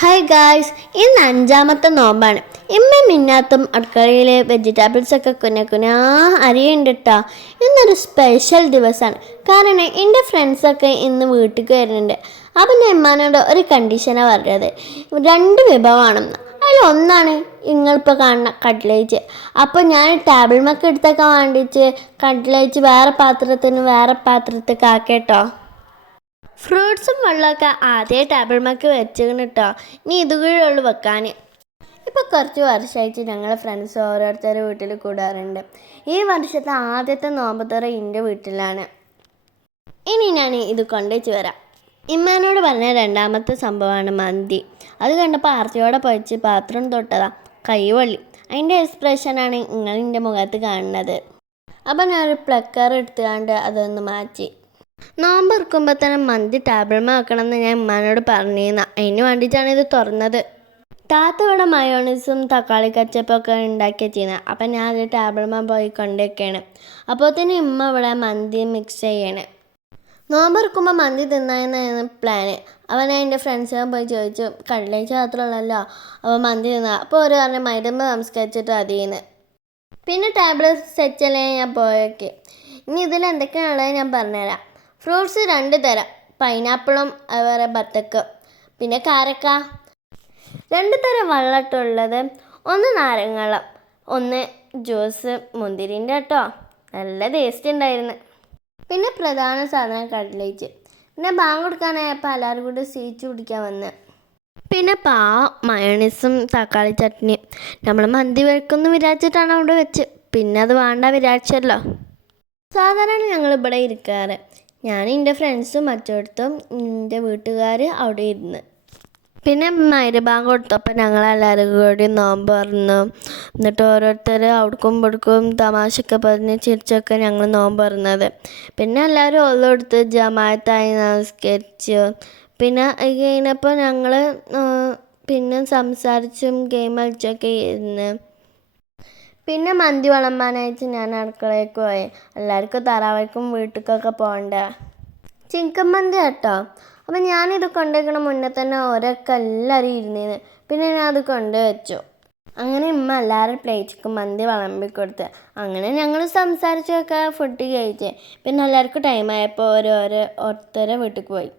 Hi guys ഇന്ന് അഞ്ചാമത്തെ നോമ്പാണ്. ഇമ്മ മിന്നാത്തും അടുക്കളയിലെ വെജിറ്റബിൾസ് ഒക്കെ കുന കുനാ അരിയുണ്ട് ഇന്നൊരു സ്പെഷ്യൽ ദിവസമാണ് കാരണം എന്റെ ഫ്രണ്ട്സൊക്കെ ഇന്ന് വീട്ടിലേക്ക് വരുന്നുണ്ട്. അപ്പം ഞാൻ ഇമ്മാനോട് ഒരു കണ്ടീഷനാണ് പറഞ്ഞത്. രണ്ട് വിഭവമാണെന്ന് അതിൽ ഒന്നാണ് നിങ്ങളിപ്പോൾ കാണുന്ന കട്ട്ലേറ്റ് അപ്പോൾ ഞാൻ ടേബിൾ മക്ക് എടുത്തൊക്കെ വേണ്ടിച്ച് കട്ട്ലേറ്റ് വേറെ പാത്രത്തിന് വേറെ പാത്രത്തേക്ക് ആക്കേട്ടോ. ഫ്രൂട്ട്സും വെള്ളമൊക്കെ ആദ്യം ടേബിൾ മക്ക് വെച്ചിരുന്നു കേട്ടോ ഇനി ഇതുകൂടെ ഉള്ളു വെക്കാൻ ഇപ്പോൾ കുറച്ച് വർഷമായിട്ട് ഞങ്ങൾ ഫ്രണ്ട്സ് ഓരോരുത്തരുടെ വീട്ടിൽ കൂടാറുണ്ട്. ഈ വർഷത്തെ ആദ്യത്തെ നോമ്പത്തുറ എന്റെ വീട്ടിലാണ്. ഇനി ഞാൻ ഇത് കൊണ്ടുവച്ച് വരാം. ഇമ്മാനോട് പറഞ്ഞ രണ്ടാമത്തെ സംഭവമാണ് മന്തി. അത് കണ്ടപ്പോൾ ആർത്തിയോടെ പൊഴിച്ച് പാത്രം തൊട്ടതാ കൈവള്ളി. അതിന്റെ എക്സ്പ്രഷനാണ് നിങ്ങൾ എന്റെ മുഖത്ത് കാണുന്നത്. അപ്പം ഞാനൊരു പ്ലക്കർ എടുത്തുകൊണ്ട് അതൊന്ന് മാറ്റി. നോമ്പ് ഇറക്കുമ്പോൾ തന്നെ മന്തി ടേബിൾമ എന്ന് ഞാൻ ഉമ്മാനോട് പറഞ്ഞിരുന്ന. അതിന് വേണ്ടിയിട്ടാണ് ഇത് തുറന്നത്. താത്ത ഇവിടെ മയോണീസും തക്കാളി കച്ചപ്പൊക്കെ ഉണ്ടാക്കി ചെയ്യുന്നത് അപ്പം ഞാൻ അത് ടേബിൾമ പോയി കൊണ്ടൊക്കെയാണ് അപ്പോൾ തന്നെ ഉമ്മ ഇവിടെ മന്തി മിക്സ് ചെയ്യണേ. നോമ്പ് ഇറക്കുമ്പോൾ മന്തി തിന്നായെന്നായിരുന്നു പ്ലാന് അവൻ എന്റെ ഫ്രണ്ട്സിനും പോയി ചോദിച്ചു കടലേച്ച് മാത്രമല്ലല്ലോ അപ്പോൾ മന്തി തിന്നാ? അപ്പോൾ ഒരു പറഞ്ഞ മൈദമ്പ് സംസ്കരിച്ചിട്ട് അതിന്ന് പിന്നെ ടേബിൾ സെറ്റല്ലേ ഞാൻ പോയൊക്കെ. ഇനി ഇതിൽ എന്തൊക്കെയാണുള്ളത് ഞാൻ പറഞ്ഞുതരാം. ഫ്രൂട്ട്സ് രണ്ട് തരം. പൈനാപ്പിളും അതുപോലെ ബത്തക്ക. പിന്നെ കാരക്ക. രണ്ട് തരം വെള്ളട്ടുള്ളത്. ഒന്ന് നാരങ്ങളം ഒന്ന് ജ്യൂസ് മുന്തിരിന്റെ കേട്ടോ. നല്ല ടേസ്റ്റ് ഉണ്ടായിരുന്നു. പിന്നെ പ്രധാന സാധനം കട്ലേറ്റ്. പിന്നെ ബാങ്ക് കൊടുക്കാനായപ്പോൾ എല്ലാവരും കൂടി സീറ്റ് കുടിക്കാൻ വന്ന്. പിന്നെ പാ മയോണീസും തക്കാളി ചട്നി. നമ്മൾ മന്തി വെക്കുന്നു വിചാരിച്ചിട്ടാണ് അവിടെ വെച്ച്. പിന്നെ അത് വേണ്ട വിചാരിച്ചല്ലോ. സാധാരണ ഞങ്ങൾ ഇവിടെ ഇരിക്കാറ്. ഞാൻ എന്റെ ഫ്രണ്ട്സും മറ്റോടത്തും എന്റെ വീട്ടുകാർ അവിടെ ഇരുന്ന്. പിന്നെ മൈരബാങ്ക് കൊടുത്തപ്പോൾ ഞങ്ങളെല്ലാവരും കൂടി നോമ്പ് പറഞ്ഞു എന്നിട്ട് ഓരോരുത്തർ അവിടേക്കും ഇവിടേക്കും തമാശയൊക്കെ പറഞ്ഞ് ചിരിച്ചൊക്കെ ഞങ്ങൾ നോമ്പ് തുറന്നത്. പിന്നെ എല്ലാവരും ഓരോടുത്ത് ജമായത്തായി നമസ്കരിച്ചു. പിന്നെ കഴിഞ്ഞപ്പോൾ ഞങ്ങൾ പിന്നെ സംസാരിച്ചും ഗെയിം കളിച്ചൊക്കെ ഇരുന്ന്. പിന്നെ മന്തി വിളമ്പാനായിട്ട് ഞാൻ അടുക്കളയ്ക്ക് പോയി. എല്ലാവർക്കും തറാവയ്ക്കും വീട്ടിലേക്കൊക്കെ പോകണ്ട. ചിക്കൻ മന്തി കേട്ടോ. അപ്പം ഞാനിത് കൊണ്ടുവയ്ക്കണ മുന്നേ തന്നെ ഓരോക്കെ എല്ലാവരും ഇരുന്നിന്. പിന്നെ ഞാൻ അത് കൊണ്ടുവച്ചു. അങ്ങനെ ഉമ്മ എല്ലാവരും പ്ലേറ്റിക്ക് മന്തി വിളമ്പി കൊടുത്ത് അങ്ങനെ ഞങ്ങൾ സംസാരിച്ചൊക്കെ ഫുഡ് കഴിച്ച്. പിന്നെ എല്ലാവർക്കും ടൈമായപ്പോൾ ഓരോരോ ഓരോരുത്തരെ വീട്ടിൽ പോയി.